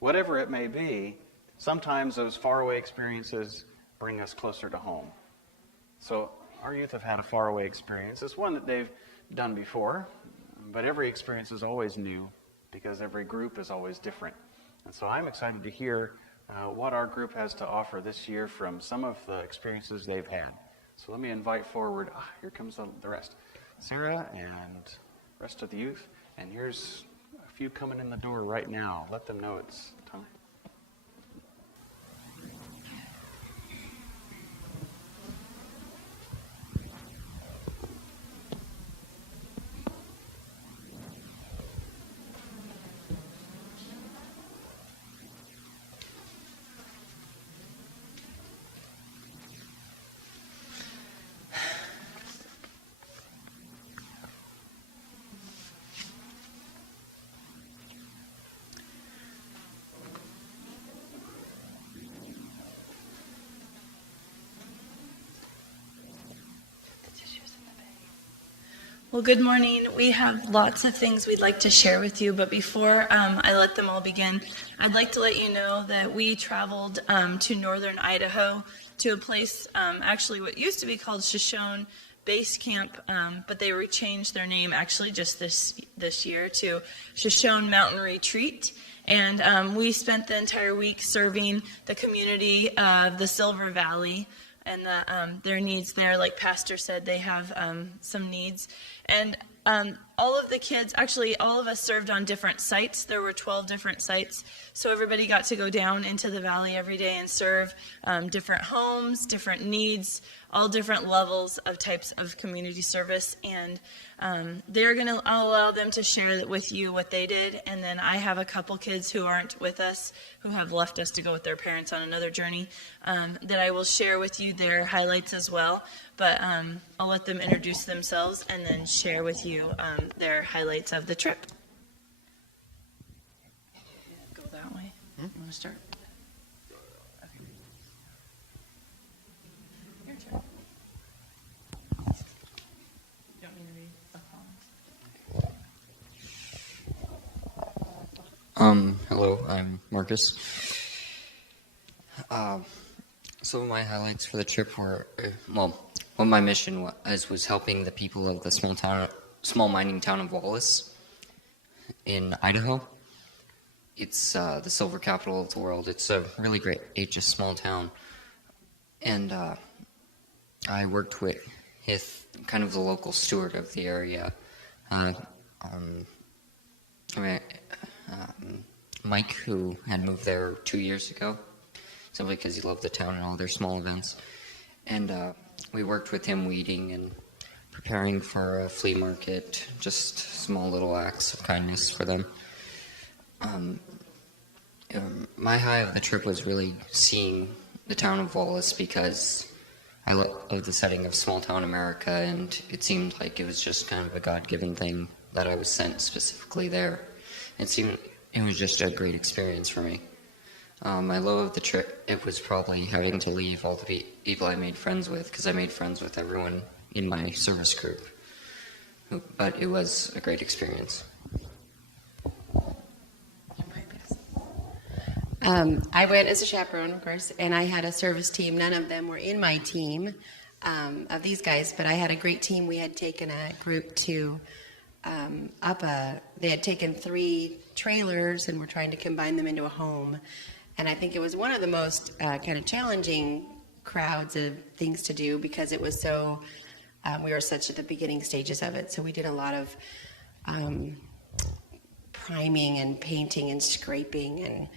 whatever it may be, sometimes those faraway experiences bring us closer to home. So our youth have had a faraway experience. It's one that they've done before, but every experience is always new because every group is always different. And so I'm excited to hear what our group has to offer this year from some of the experiences they've had. So let me invite forward, here comes the rest. Sarah and the rest of the youth. And here's a few coming in the door right now. Let them know it's time. Well, good morning. We have lots of things we'd like to share with you, but before I let them all begin, I'd like to let you know that we traveled to northern Idaho to a place, actually what used to be called Shoshone Base Camp, but they changed their name actually just this year to Shoshone Mountain Retreat. And we spent the entire week serving the community of the Silver Valley and their needs there. Like Pastor said, they have some needs. And all of the kids, actually all of us served on different sites. There were 12 different sites. So everybody got to go down into the valley every day and serve different homes, different needs, all different levels of types of community service. And they're going to allow them to share with you what they did. And then I have a couple kids who aren't with us, who have left us to go with their parents on another journey, that I will share with you their highlights as well. But I'll let them introduce themselves and then share with you their highlights of the trip. Go that way. You want to start? Okay. Your turn. You want me to read the comments? Hello, I'm Marcus. Some of my highlights for the trip were, what my mission was helping the people of the small mining town of Wallace in Idaho. It's the silver capital of the world. It's a really great, just small town. And I worked with kind of the local steward of the area, Mike, who had moved there 2 years ago, simply because he loved the town and all their small events. And we worked with him weeding and preparing for a flea market, just small little acts of kindness for them. My high of the trip was really seeing the town of Wallace, because I love the setting of small town America, and it seemed like it was just kind of a God-given thing that I was sent specifically there. It was just a great experience for me. My low of the trip, it was probably having to leave all the people I made friends with, because I made friends with everyone in my service group. But it was a great experience. I went as a chaperone, of course, and I had a service team. None of them were in my team of these guys, but I had a great team. We had taken a group to they had taken 3 trailers and were trying to combine them into a home. And I think it was one of the most kind of challenging crowds of things to do, because it was so, we were such at the beginning stages of it. So we did a lot of priming and painting and scraping,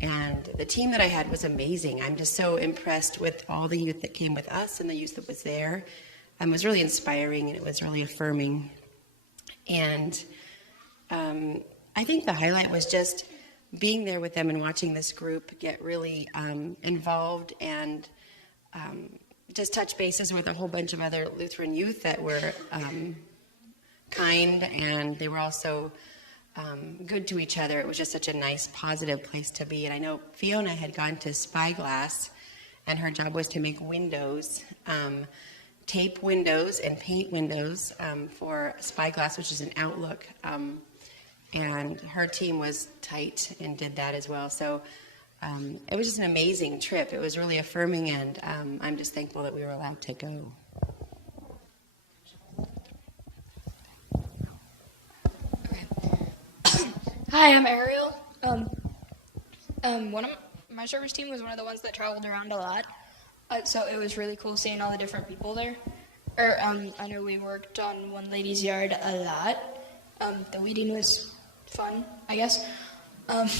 and the team that I had was amazing. I'm just so impressed with all the youth that came with us and the youth that was there. It was really inspiring, and it was really affirming. And I think the highlight was just being there with them and watching this group get really involved and just touch bases with a whole bunch of other Lutheran youth that were kind, and they were also good to each other. It was just such a nice, positive place to be. And I know Fiona had gone to Spyglass, and her job was to make windows, tape windows and paint windows for Spyglass, which is an Outlook and her team was tight and did that as well. So it was just an amazing trip. It was really affirming, and I'm just thankful that we were allowed to go. Hi, I'm Ariel. One of my service team was one of the ones that traveled around a lot, so it was really cool seeing all the different people there. I know we worked on one lady's yard a lot. The weeding was fun, I guess. And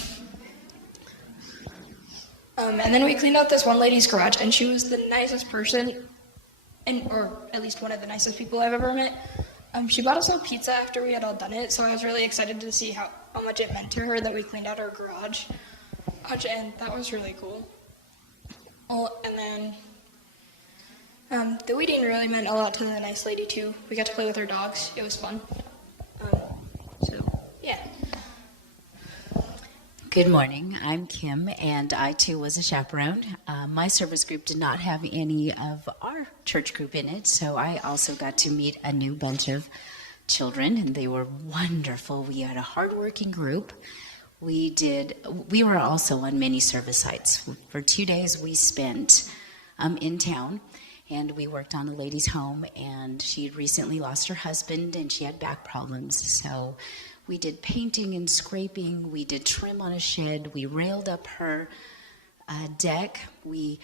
then we cleaned out this one lady's garage, and she was the nicest person, or at least one of the nicest people I've ever met. She bought us all pizza after we had all done it, so I was really excited to see how much it meant to her that we cleaned out her garage, and that was really cool. And then the weeding really meant a lot to the nice lady too. We got to play with her dogs. It was fun. So yeah. Good morning. I'm Kim, and I too was a chaperone. My service group did not have any of our church group in it, so I also got to meet a new bunch of children, and they were wonderful. We had a hardworking group. We were also on many service sites. For 2 days we spent in town, and we worked on a lady's home, and she had recently lost her husband, and she had back problems, so we did painting and scraping. We did trim on a shed. We railed up her deck. We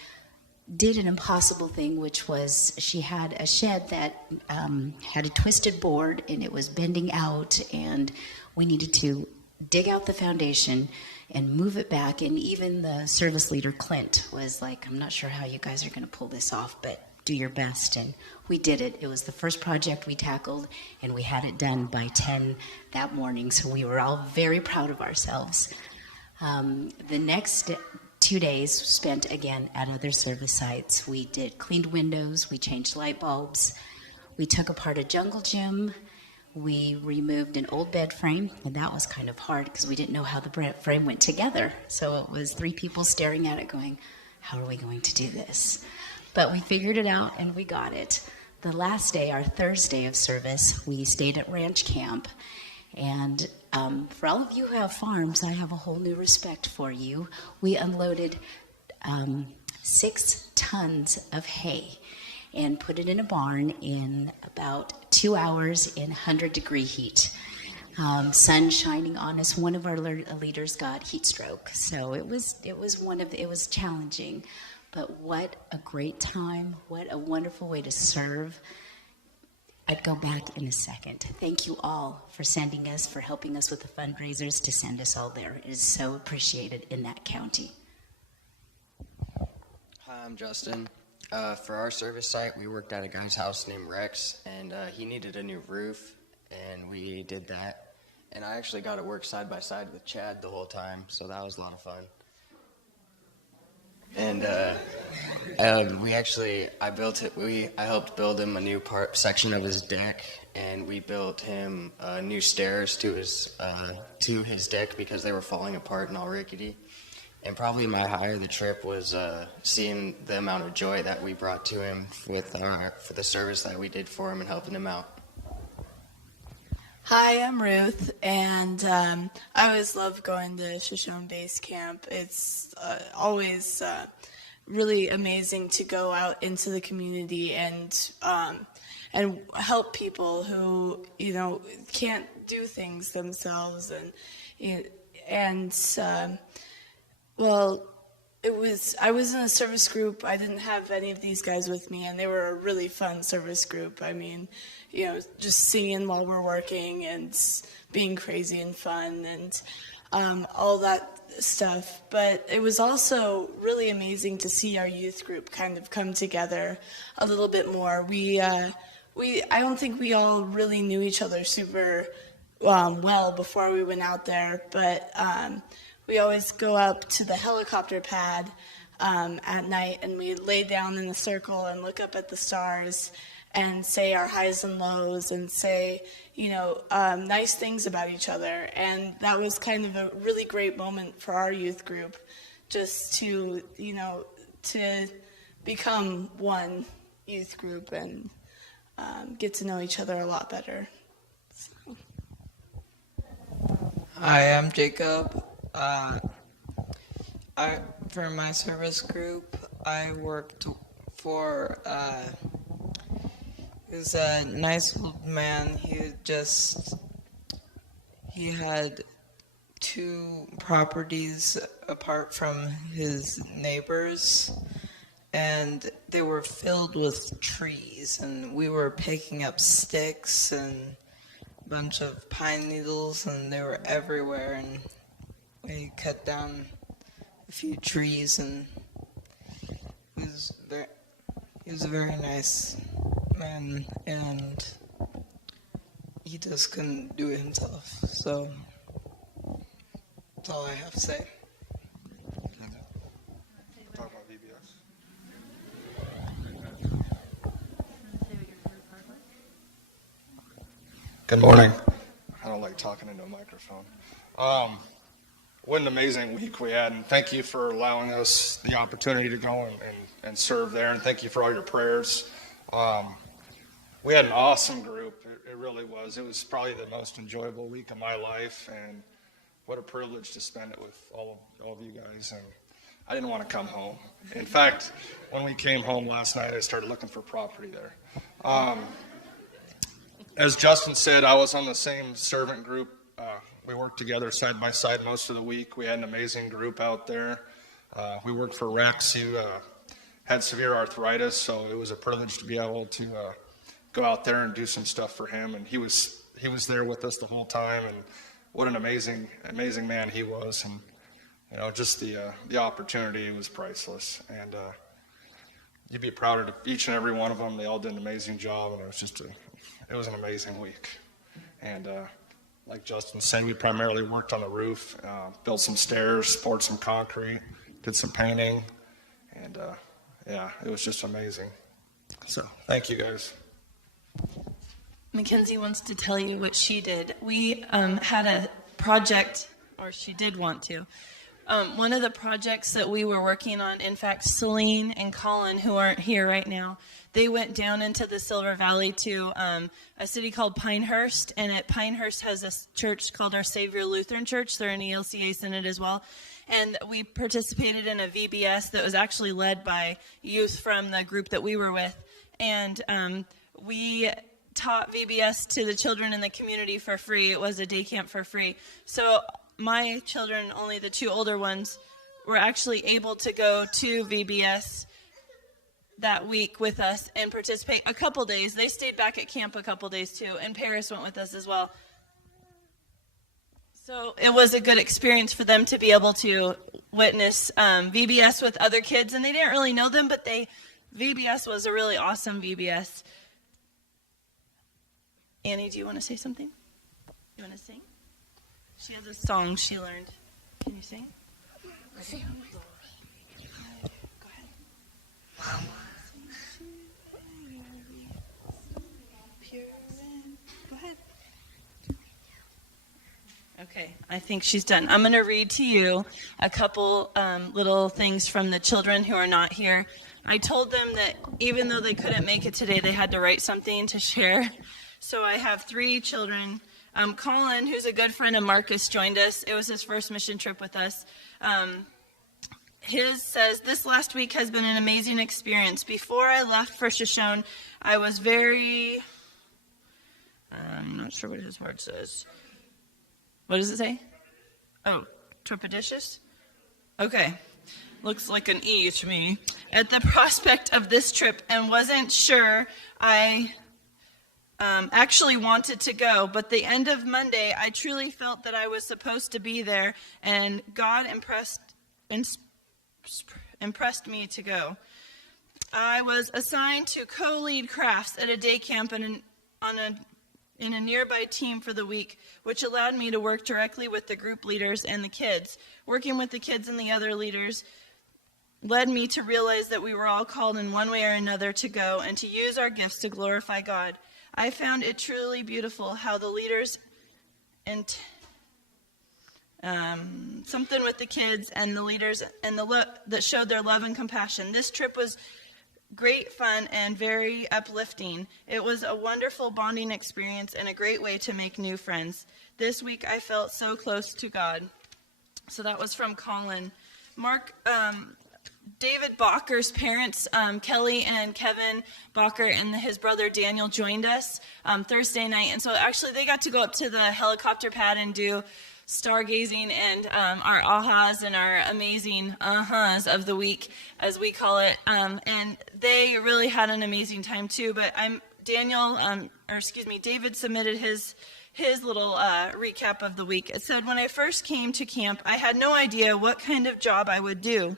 did an impossible thing, which was she had a shed that had a twisted board, and it was bending out, and we needed to dig out the foundation and move it back. And even the service leader, Clint, was like, I'm not sure how you guys are going to pull this off, but do your best. And we did it. It was the first project we tackled, and we had it done by 10 that morning, so we were all very proud of ourselves. The next 2 days spent again at other service sites. We did cleaned windows, we changed light bulbs, we took apart a jungle gym, we removed an old bed frame, and that was kind of hard because we didn't know how the frame went together. So it was 3 people staring at it going, how are we going to do this? But we figured it out, and we got it. The last day, our Thursday of service, we stayed at ranch camp. And for all of you who have farms, I have a whole new respect for you. We unloaded 6 tons of hay and put it in a barn in about 2 hours in 100-degree heat. Sun shining on us. One of our leaders got heat stroke, so it was challenging. But what a great time. What a wonderful way to serve. I'd go back in a second. Thank you all for sending us, for helping us with the fundraisers to send us all there. It is so appreciated in that county. Hi, I'm Justin. For our service site, we worked at a guy's house named Rex, and he needed a new roof, and we did that. And I actually got to work side by side with Chad the whole time, so that was a lot of fun. And I helped build him a new section of his deck, and we built him new stairs to his deck because they were falling apart and all rickety. And probably my high of the trip was seeing the amount of joy that we brought to him for the service that we did for him and helping him out. Hi, I'm Ruth, and I always love going to Shoshone Base Camp. It's always really amazing to go out into the community and help people who can't do things themselves, I was in a service group. I didn't have any of these guys with me, and they were a really fun service group. I mean, just singing while we're working and being crazy and fun and all that stuff. But it was also really amazing to see our youth group kind of come together a little bit more. I don't think we all really knew each other super well before we went out there, but we always go up to the helicopter pad at night, and we lay down in a circle and look up at the stars and say our highs and lows and say, nice things about each other. And that was kind of a really great moment for our youth group, just to become one youth group and get to know each other a lot better. So. Hi, I'm Jacob. For my service group, I worked for, he was a nice old man. He had 2 properties apart from his neighbors, and they were filled with trees, and we were picking up sticks and a bunch of pine needles, and they were everywhere, and we cut down a few trees, and he was a very nice man, and he just couldn't do it himself, so that's all I have to say. Talk about VBS. Good morning. I don't like talking into a microphone. What an amazing week we had, and thank you for allowing us the opportunity to go and serve there, and thank you for all your prayers. We had an awesome group. It really was. It was probably the most enjoyable week of my life, and what a privilege to spend it with all of you guys. And I didn't want to come home. In fact, when we came home last night, I started looking for property there. As Justin said, I was on the same servant group. We worked together side by side most of the week. We had an amazing group out there. We worked for Rex, who had severe arthritis, so it was a privilege to be able to go out there and do some stuff for him. And he was there with us the whole time, and what an amazing man he was. And just the opportunity was priceless. And you'd be proud of each and every one of them. They all did an amazing job, and it was an amazing week. And like Justin said, we primarily worked on the roof, built some stairs, poured some concrete, did some painting, and it was just amazing. So thank you guys. Mackenzie wants to tell you what she did. We had a project, or she did want to. One of the projects that we were working on, in fact, Celine and Colin, who aren't here right now, they went down into the Silver Valley to a city called Pinehurst, and at Pinehurst has a church called Our Savior Lutheran Church. They're an ELCA synod as well. And we participated in a VBS that was actually led by youth from the group that we were with. And we taught VBS to the children in the community for free. It was a day camp for free. So my children, only the 2 older ones, were actually able to go to VBS that week with us and participate a couple days. They stayed back at camp a couple days too, and Paris went with us as well. So it was a good experience for them to be able to witness VBS with other kids, and they didn't really know them, but VBS was a really awesome VBS. Annie, do you want to say something? You want to sing? She has a song she learned. Can you sing? Okay. Go ahead. Go ahead. Okay, I think she's done. I'm going to read to you a couple little things from the children who are not here. I told them that even though they couldn't make it today, they had to write something to share. So I have 3 children. Colin, who's a good friend of Marcus, joined us. It was his first mission trip with us. His says, "This last week has been an amazing experience. Before I left for Shoshone, I was very," I'm not sure what his word says. What does it say? Oh, trepidatious? Okay. Looks like an E to me. "At the prospect of this trip, and wasn't sure I actually wanted to go, but the end of Monday, I truly felt that I was supposed to be there, and God impressed me to go. I was assigned to co-lead crafts at a day camp in a nearby team for the week, which allowed me to work directly with the group leaders and the kids. Working with the kids and the other leaders led me to realize that we were all called in one way or another to go and to use our gifts to glorify God. I found it truly beautiful how the leaders and something with the kids and the leaders and that showed their love and compassion. This trip was great fun and very uplifting. It was a wonderful bonding experience and a great way to make new friends. This week I felt so close to God. So that was from Colin. David Bacher's parents, Kelly and Kevin Bacher, and his brother Daniel joined us Thursday night. And so actually they got to go up to the helicopter pad and do stargazing and our ahas and our amazing uh-huhs of the week, as we call it. And they really had an amazing time too. But David submitted his little recap of the week. It said, when I first came to camp, I had no idea what kind of job I would do.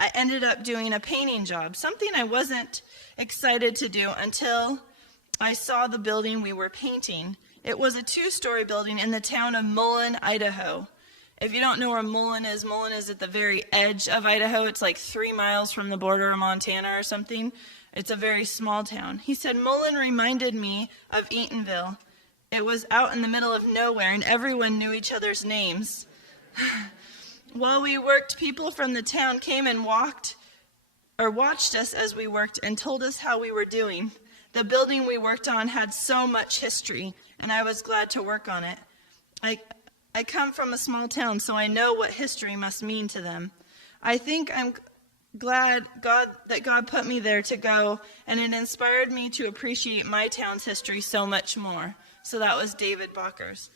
I ended up doing a painting job, something I wasn't excited to do until I saw the building we were painting. It was a 2-story building in the town of Mullen, Idaho. If you don't know where Mullen is at the very edge of Idaho. It's like 3 miles from the border of Montana or something. It's a very small town. He said, Mullen reminded me of Eatonville. It was out in the middle of nowhere, and everyone knew each other's names. While we worked, people from the town came and watched us as we worked and told us how we were doing. The building we worked on had so much history, and I was glad to work on it. I come from a small town, so I know what history must mean to them. I think I'm glad that God put me there to go, and it inspired me to appreciate my town's history so much more. So that was David Bacher's.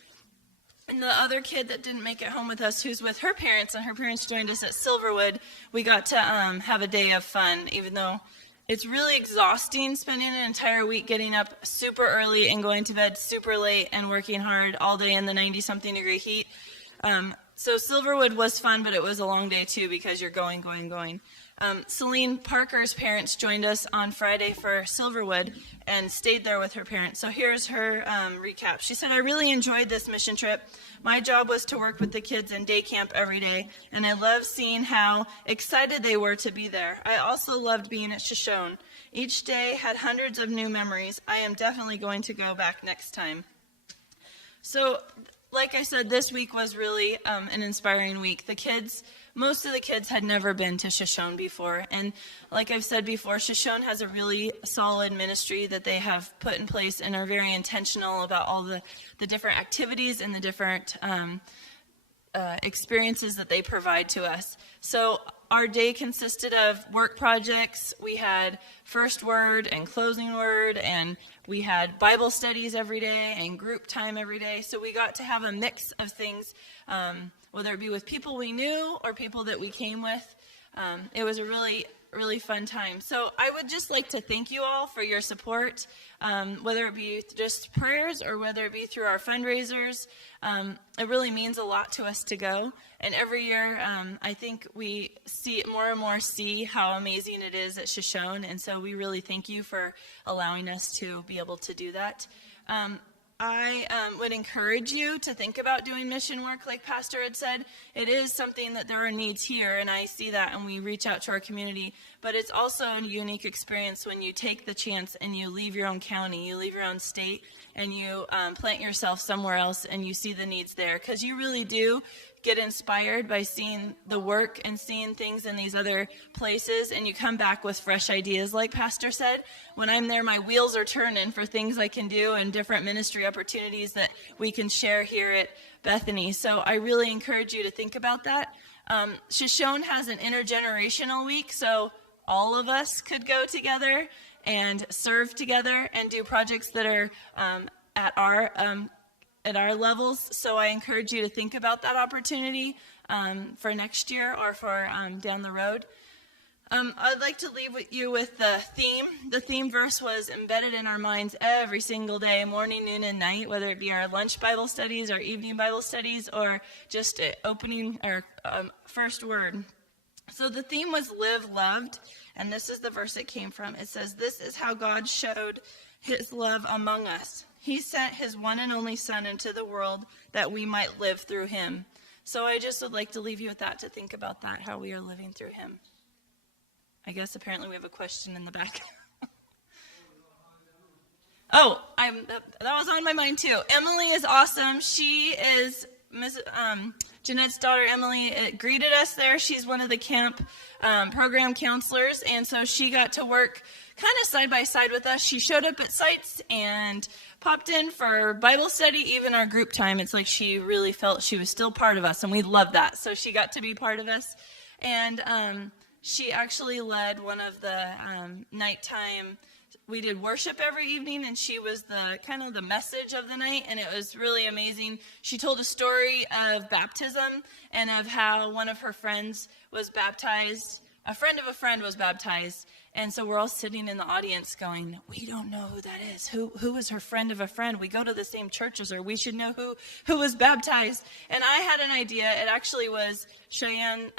And the other kid that didn't make it home with us, who's with her parents, and her parents joined us at Silverwood, we got to have a day of fun, even though it's really exhausting spending an entire week getting up super early and going to bed super late and working hard all day in the 90-something degree heat. So Silverwood was fun, but it was a long day too because you're going. Celine Parker's parents joined us on Friday for Silverwood and stayed there with her parents. So here's her recap. She said, I really enjoyed this mission trip. My job was to work with the kids in day camp every day, and I loved seeing how excited they were to be there. I also loved being at Shoshone. Each day had hundreds of new memories. I am definitely going to go back next time. So, like I said, this week was really an inspiring week. Most of the kids had never been to Shoshone before. And like I've said before, Shoshone has a really solid ministry that they have put in place and are very intentional about all the different activities and the different experiences that they provide to us. So our day consisted of work projects. We had first word and closing word, and we had Bible studies every day and group time every day. So we got to have a mix of things, whether it be with people we knew or people that we came with. It was a really, really fun time. So I would just like to thank you all for your support, whether it be just prayers or whether it be through our fundraisers. It really means a lot to us to go. And every year, I think we see more and more how amazing it is at Shoshone. And so we really thank you for allowing us to be able to do that. I would encourage you to think about doing mission work, like Pastor had said. It is something that there are needs here, and I see that, and we reach out to our community. But it's also a unique experience when you take the chance and you leave your own county, you leave your own state, and you plant yourself somewhere else, and you see the needs there. Because you really do get inspired by seeing the work and seeing things in these other places, and you come back with fresh ideas. Like Pastor said, when I'm there, my wheels are turning for things I can do and different ministry opportunities that we can share here at Bethany. So I really encourage you to think about that. Shoshone has an intergenerational week, so all of us could go together and serve together and do projects that are at our levels. So I encourage you to think about that opportunity for next year or for down the road. I'd like to leave you with the theme. The theme verse was embedded in our minds every single day, morning, noon, and night, whether it be our lunch Bible studies, our evening Bible studies, or just opening our first word. So the theme was live loved, and this is the verse it came from. It says, this is how God showed his love among us. He sent his one and only Son into the world that we might live through him. So I just would like to leave you with that, to think about that, how we are living through him. I guess apparently we have a question in the back. That was on my mind too. Emily is awesome. She is Jeanette's daughter, Emily, greeted us there. She's one of the camp program counselors, and so she got to work kind of side by side with us. She showed up at sites and popped in for Bible study, even our group time. It's like she really felt she was still part of us, and we love that. So she got to be part of us. And she actually led one of the nighttime. We did worship every evening, and she was the kind of the message of the night, and it was really amazing. She told a story of baptism and of how one of her friends was baptized. A friend of a friend was baptized, and so we're all sitting in the audience going, we don't know who that is. Who is her friend of a friend? We go to the same churches, or we should know who was baptized. And I had an idea. It actually was Cheyenne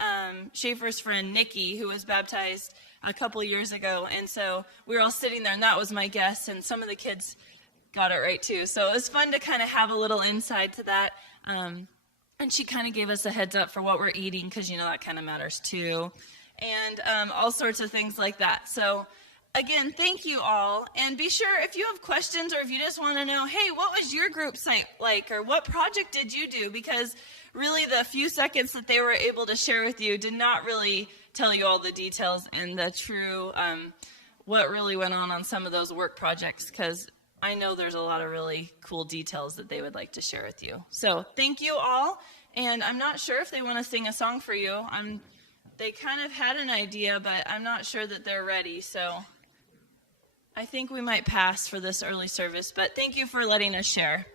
Schaefer's friend, Nikki, who was baptized a couple years ago. And so we were all sitting there, and that was my guess, and some of the kids got it right too. So it was fun to kind of have a little insight to that. And she kind of gave us a heads up for what we're eating, because, that kind of matters too. And all sorts of things like that. So, again, thank you all. And be sure, if you have questions or if you just want to know, hey, what was your group site like? Or what project did you do? Because really the few seconds that they were able to share with you did not really tell you all the details and the true what really went on some of those work projects. Because I know there's a lot of really cool details that they would like to share with you. So thank you all. And I'm not sure if they want to sing a song for you. They kind of had an idea, but I'm not sure that they're ready. So I think we might pass for this early service. But thank you for letting us share.